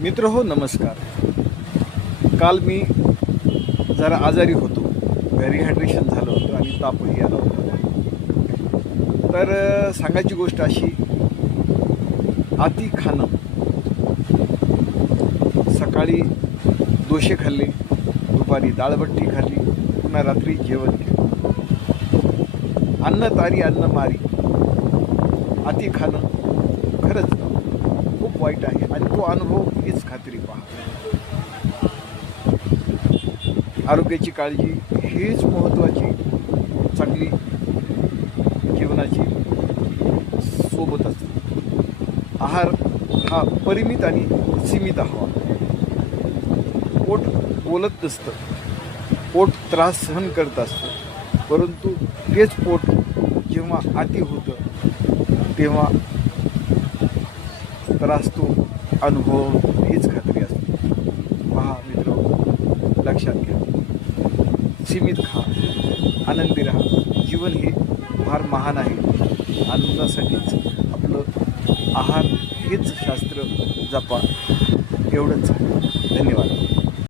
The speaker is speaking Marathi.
मित्रहो नमस्कार. काल मी जरा आजारी होतो, रिहायड्रेशन झालं होतं आणि तापही आला होता. तर सांगायची गोष्ट अशी, अति खाणं, सकाळी डोसे खाल्ले, दुपारी डाळबट्टी खाल्ली, पुन्हा रात्री जेवण केलं. अन्न तारी अन्न मारी. अति खाणं खरंच खूप वाईट आहे आणि तो अनुभव हीच खात्री पहा. आरोग्याची काळजी हीच महत्त्वाची चांगली जीवनाची सोबत असते. आहार हा परिमित आणि सीमित हवा. पोट बोलत नसतं, पोट त्रास सहन करत असतं, परंतु तेच पोट जेव्हा अति होतं तेव्हा त्रास तो अनुभव हीच खात्री असते. पहा मित्र, लक्षात घ्या, सीमित खा, आनंदी राहा. जीवन हे फार महान आहे. आनंदासाठीच आपलं आहार हेच शास्त्र जपा. एवढंच. धन्यवाद.